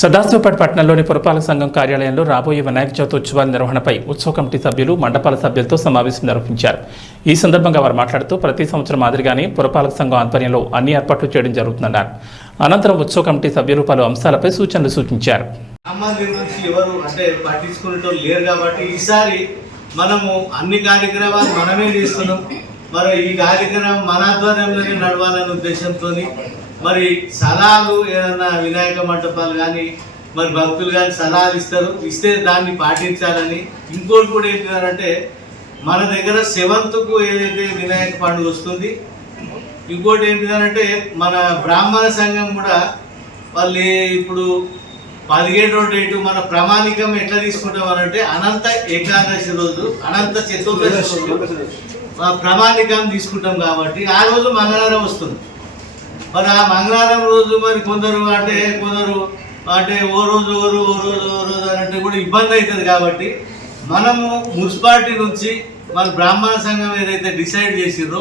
సదాశివపేట పట్టణంలోని పురపాలక సంఘం కార్యాలయంలో రాబోయే వినాయక చవితి ఉత్సవాల నిర్వహణపై ఉత్సవ కమిటీ సభ్యులు మండపాల సభ్యులతో సమావేశం నిర్వహించారు. ఈ సందర్భంగా వారు మాట్లాడుతూ ప్రతి సంవత్సరం మాదిరిగానే పురపాలక సంఘం ఆధ్వర్యంలో అన్ని ఏర్పాట్లు చేయడం జరుగుతుందన్నారు. అనంతరం ఉత్సవ కమిటీ సభ్యులు పలు అంశాలపై సూచనలు సూచించారు. ఎవరు అంటే లేరు కాబట్టి ఈసారి మనము అన్ని కార్యక్రమాలు మనమే చేస్తున్నాం. మరి ఈ కార్యక్రమం మన ఆధ్వర్యంలోనే నడవాలనే ఉద్దేశంతో మరి సలహాలు ఏదన్నా వినాయక మంటపాలు కానీ మరి భక్తులు కానీ సలహాలు ఇస్తారు ఇస్తే దాన్ని పాటించాలని ఇంకోటి కూడా ఏంటంటే మన దగ్గర సెవెంత్కు ఏదైతే వినాయక పండుగ వస్తుంది ఇంకోటి ఏంటిదనంటే మన బ్రాహ్మణ సంఘం కూడా వాళ్ళు ఇప్పుడు పదిహేడో డేటు మన ప్రామాణికం ఎట్లా తీసుకుంటాం అంటే అనంత ఏకాదశి రోజు అనంత చతుర్దశి రోజు. ప్రామాణికం తీసుకుంటాం కాబట్టి ఆ రోజు మంగళవారం వస్తుంది. మరి ఆ మంగళవారం రోజు మరి కొందరు అంటే కొందరు అంటే ఓ రోజు ఓ రోజు ఓ రోజు ఓ రోజు అనంటే అంటే కూడా ఇబ్బంది అవుతుంది కాబట్టి మనము మున్సిపాలిటీ నుంచి మన బ్రాహ్మణ సంఘం ఏదైతే డిసైడ్ చేసిందో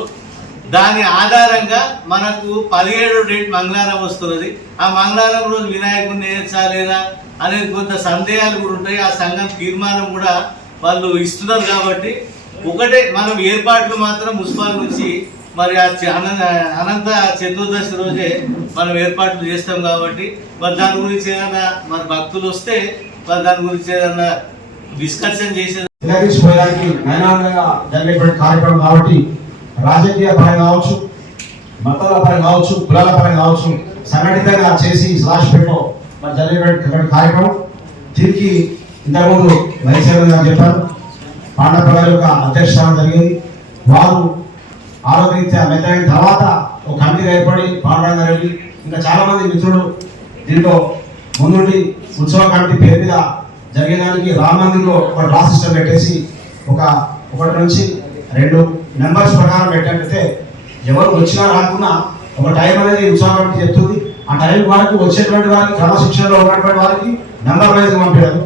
దాని ఆధారంగా మనకు పదిహేడు డేట్ మంగళవారం వస్తున్నది. ఆ మంగళవారం రోజు వినాయకుడిని వేయచ్చా లేదా అనేది కొంత సందేహాలు కూడా ఉంటాయి. ఆ సంఘం తీర్మానం కూడా వాళ్ళు ఇస్తున్నారు కాబట్టి ఒకటే మనం ఏర్పాట్లు మాత్రం మున్సిపాల్ నుంచి మరి ఆ అనంత చతుర్దశి రోజే మనం ఏర్పాట్లు చేస్తాం కాబట్టి మరి దాని గురించి ఏదైనా మరి భక్తులు వస్తే మరి దాని గురించి ఏదైనా డిస్కషన్ చేసేది నిలదీసిపోయడానికి నయనానంగా జరిగేటువంటి కార్యక్రమం కాబట్టి రాజకీయ పరంగా కావచ్చు మతాల పరంగా కావచ్చు కులాల పరంగా కావచ్చు సంఘటితంగా చేసి స్లాష్పేటలో మరి జరిగేటువంటి కార్యక్రమం. దీనికి ఇంతకుముందు వైశ్వర్ గారు చెప్పారు. పాండవ గారి జరిగింది. వారు ఆరోగ్యరీత్యా మెత్తైన తర్వాత ఒక కమిటీ ఏర్పడి పాండవ గారు ఇంకా చాలామంది మిత్రులు దీంట్లో ముందుండి ఉత్సవ కమిటీ పేరు మీద జరిగేదానికి రామందిలో మందిర్లో ఒక డ్రా సిస్టమ్ పెట్టేసి ఒక ఒకటి నుంచి రెండు నెంబర్స్ ప్రకారం పెట్టినట్టయితే ఎవరు వచ్చినా రాకున్నా ఒక టైం అనేది ఉత్సవ కమిటీ చెప్తుంది. ఆ టైం వరకు వచ్చేటువంటి వారికి క్రమశిక్షణలో ఉన్నటువంటి వారికి నెంబర్ వైజ్ పంపించారు.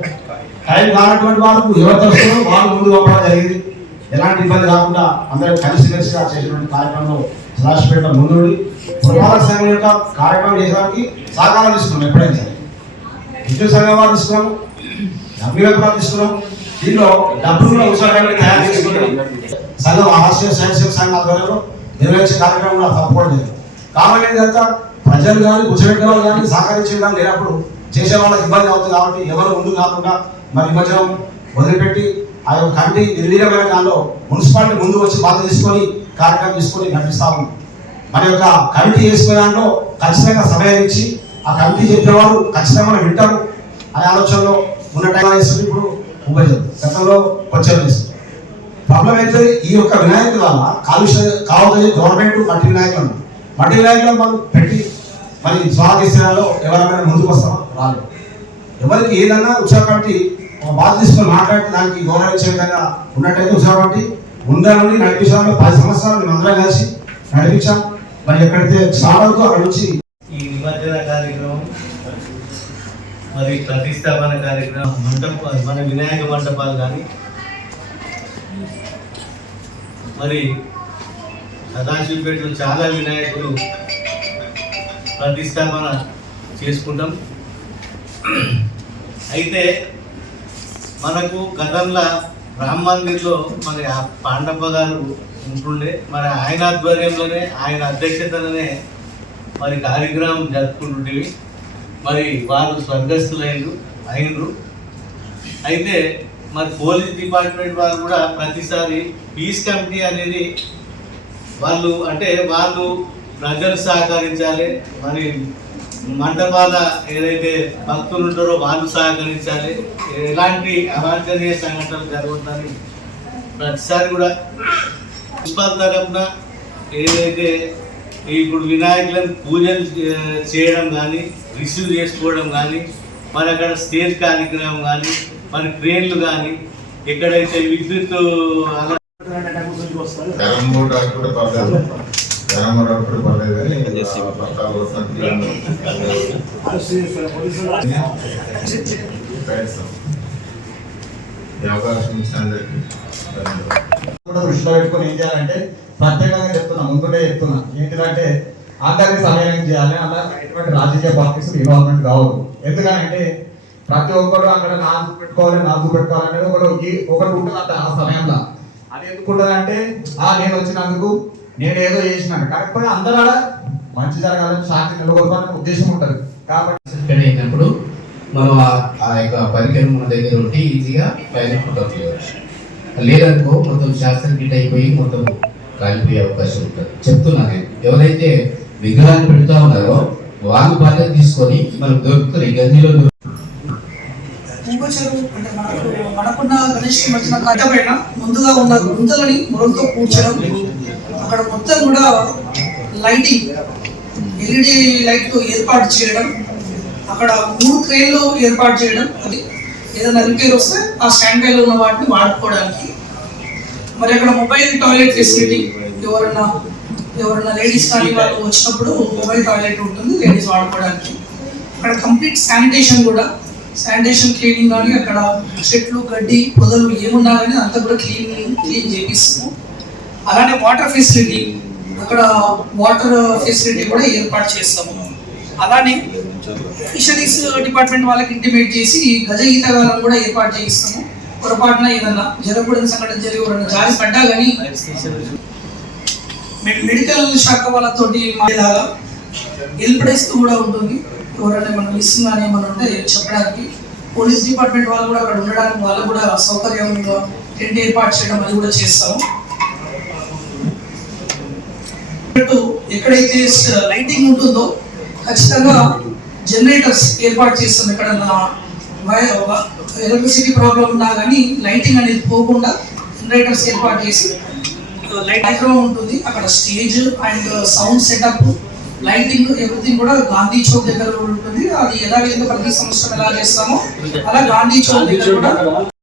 టైం కానటువంటి వాళ్ళకు ఎవరు వస్తారో వాళ్ళు ముందు పంపడం జరిగింది. ఎలాంటి ఇబ్బంది కాకుండా అందరూ కలిసి కలిసిగా చేసినటువంటి కార్యక్రమంలో సదాశివపేట ముందుండి పురపాలక సంఘం యొక్క కార్యక్రమం చేయడానికి సహకారం తీసుకున్నాం ఎప్పుడైనా సరే. విద్యుత్ సంఘం వారు తీసుకున్నాం అభివృద్ధి తీసుకున్నాం దీనిలో డబ్బులు కూడా ఉత్సవాన్ని తయారు చేసుకుని సంఘం ఆర్సీఎస్ స్వయంసేవ సంఘం ఆధ్వర్యంలో నిర్వహించే కార్యక్రమం కూడా తప్పకుండా జరిగింది. కాబట్టి ఏంటంటే ప్రజలు కానీ కూర్చోబెట్టే వాళ్ళు కానీ సహకరించడం లేనప్పుడు చేసే వాళ్ళకి ఇబ్బంది అవుతుంది కాబట్టి ఎవరు ముందు కాకుండా మరి నిమజ్జనం వదిలిపెట్టి ఆ యొక్క కమిటీ నిర్వీర్యమైన దానిలో మున్సిపాలిటీ ముందు వచ్చి బాధ తీసుకొని కార్యక్రమం తీసుకొని నడిపిస్తాము మన యొక్క కమిటీ వేసుకునే దాంట్లో ఖచ్చితంగా సమయం ఇచ్చి ఆ కమిటీ చెప్పేవారు ఖచ్చితంగా మనం వింటాము అనే ఆలోచనలో ఉన్న టైం వేస్తుంది ఇప్పుడు ముంబై గతంలో కొంచెం వేస్తుంది ప్రాబ్లం అయితే ఈ యొక్క వినాయకుల వల్ల కాలుష్య కావద్దని గవర్నమెంట్ మట్టి వినాయకులను మట్టి వినాయకులను మనం పెట్టి మరి స్వాగతిస్తున్నారు ఎవరైనా ముందుకు వస్తామా రాలేదు. ఎవరికి ఏదన్నా ఉత్సవ కమిటీ బాధ తీసుకొని మాట్లాడటానికి గౌరవించే విధంగా ఉన్నట్టయితే కాబట్టి ఉండాలని నడిపించడంలో పది సంవత్సరాలు మేము అందరం కలిసి నడిపించాం. మరి ఎక్కడైతే స్టార్ట్ అక్కడ నుంచి ఈ నిమజ్జన కార్యక్రమం మరి ప్రతిష్టాపన కార్యక్రమం మంటప మన వినాయక మంటపాలు కానీ మరి సదాశివపేటలో చాలా వినాయకులు ప్రతిష్టాపన చేసుకుంటాం. అయితే మనకు గతంలో రామ మందిర్లో మరి ఆ పాండవ గారు ఉంటుండే. మరి ఆయన ఆధ్వర్యంలోనే ఆయన అధ్యక్షతలోనే మరి కార్యక్రమం జరుపుకుంటుండేవి. మరి వారు స్వర్గస్థులైనరు అయినరు. అయితే మరి పోలీస్ డిపార్ట్మెంట్ వారు కూడా ప్రతిసారి పీస్ కమిటీ అనేది వాళ్ళు అంటే వాళ్ళు ప్రజలు సహకరించాలి. మరి మండపాల ఏదైతే భక్తులు ఉంటారో వాళ్ళు సహకరించాలి. ఎలాంటి అవాంఛనీయ సంఘటనలు జరుగుతాయి ప్రతిసారి కూడా మున్సిపల్ తరఫున ఏదైతే ఇప్పుడు వినాయకులను పూజలు చేయడం కానీ రిసీవ్ చేసుకోవడం కానీ మరి అక్కడ స్టేజ్ కార్యక్రమం కానీ మరి ట్రైన్లు కానీ ఎక్కడైతే విద్యుత్ అలా కూడా పర్లేదు కానీ. ఈ అవకాశం ఇచ్చిన అందరికీ. కూడా దృష్టిలో పెట్టుకొని ఏం చేయాలంటే ప్రత్యేకంగా చెప్తున్నా ముందునే చెప్తున్నా ఏంటిదంటే అందరినీ సమయం చేయాలి అలా ఎటువంటి రాజకీయ పార్టీస్ ఇన్వాల్వ్మెంట్ కావద్దు ఎందుకంటే ప్రతి ఒక్కరు అక్కడ నాలుగు పెట్టుకోవాలి నాలుగు పెట్టుకోవాలి అనేది ఒకటి ఒకటి ఉంటుంది అంట ఆ సమయంలో అది ఎందుకు ఉంటుందంటే ఆ నేను వచ్చినందుకు నేను ఏదో చేసినాను. కాకపోతే అందరూ ఆడ మంచి జరగాలని శాంతి నిలబడాలని ఉద్దేశం ఉంటుంది. కాబట్టి అయినప్పుడు మనం ఆ- ఆ యొక్క పరికరం మన దగ్గర ఉంటే ఈజీగా పైన ఫోటో చేయవచ్చు లేదనుకో మొత్తం శాస్త్రం గిట్ అయిపోయి మొత్తం కాలిపోయే అవకాశం ఉంటుంది. చెప్తున్నా నేను. ఎవరైతే విగ్రహాన్ని పెడతా ఉన్నారో వాళ్ళు బాధ్యత తీసుకొని మనకు దొరుకుతుంది గంజిలో దొరుకుతుంది పూర్వచరు అంటే మనకు మనకున్న గణేష్ మధ్యన కథ పైన ముందుగా ఉన్న గుంతలని మొదలుతో కూర్చడం అక్కడ మొత్తం కూడా లైటింగ్ ఎల్ఈడి లైట్ ఏర్పాటు చేయడం అక్కడ మూడు క్రేన్లు ఏర్పాటు చేయడం అది ఏదైనా రిపేర్ వస్తే ఆ స్టాండ్ బైలో ఉన్న వాటిని వాడుకోవడానికి. మరి అక్కడ మొబైల్ టాయిలెట్ ఫెసిలిటీ ఎవరన్నా ఎవరన్నా లేడీస్ కానీ వాళ్ళు వచ్చినప్పుడు మొబైల్ టాయిలెట్ ఉంటుంది లేడీస్ వాడుకోవడానికి. అక్కడ కంప్లీట్ శానిటేషన్ కూడా శానిటేషన్ క్లీనింగ్ కానీ అక్కడ చెట్లు గడ్డి పొదలు ఏమున్నా కానీ అంతా కూడా క్లీన్ క్లీన్ చేపిస్తాము అలానే వాటర్ ఫెసిలిటీ అక్కడ వాటర్ ఫెసిలిటీ కూడా ఏర్పాటు చేస్తాము. అలానే ఫిషరీస్ డిపార్ట్మెంట్ వాళ్ళకి ఇంటిమేట్ చేసి గజ ఈతగాలను కూడా ఏర్పాటు చేయిస్తాము. పొరపాటున ఏదన్నా జరగకూడని సంఘటన జరిగి ఎవరైనా జారి పడ్డా కానీ మెడికల్ శాఖ వాళ్ళతోటి మాట్లాడాలా హెల్ప్ డెస్క్ కూడా ఉంటుంది. ఎవరైనా మనం మిస్సింగ్ అని ఏమైనా ఉంటే చెప్పడానికి. పోలీస్ డిపార్ట్మెంట్ వాళ్ళు కూడా అక్కడ ఉండడానికి వాళ్ళు కూడా సౌకర్యంగా టెంట్ ఏర్పాటు చేయడం అది కూడా చేస్తాము. ఎక్కడైతే లైటింగ్ ఉంటుందో ఖచ్చితంగా జనరేటర్స్ ఏర్పాటు చేస్తాం ఎక్కడన్నా ఎలక్ట్రిసిటీ ప్రాబ్లం ఉన్నా కానీ లైటింగ్ అనేది పోకుండా జనరేటర్స్ ఏర్పాటు చేసి లైట్ బ్యాక్గ్రౌండ్ ఉంటుంది. అక్కడ stage and sound setup lighting everything కూడా గాంధీ చౌక్ దగ్గర ఉంటుంది. అది ఎలా ప్రతి సంవత్సరం ఎలా చేస్తామో అలా గాంధీ చౌక్ దగ్గర కూడా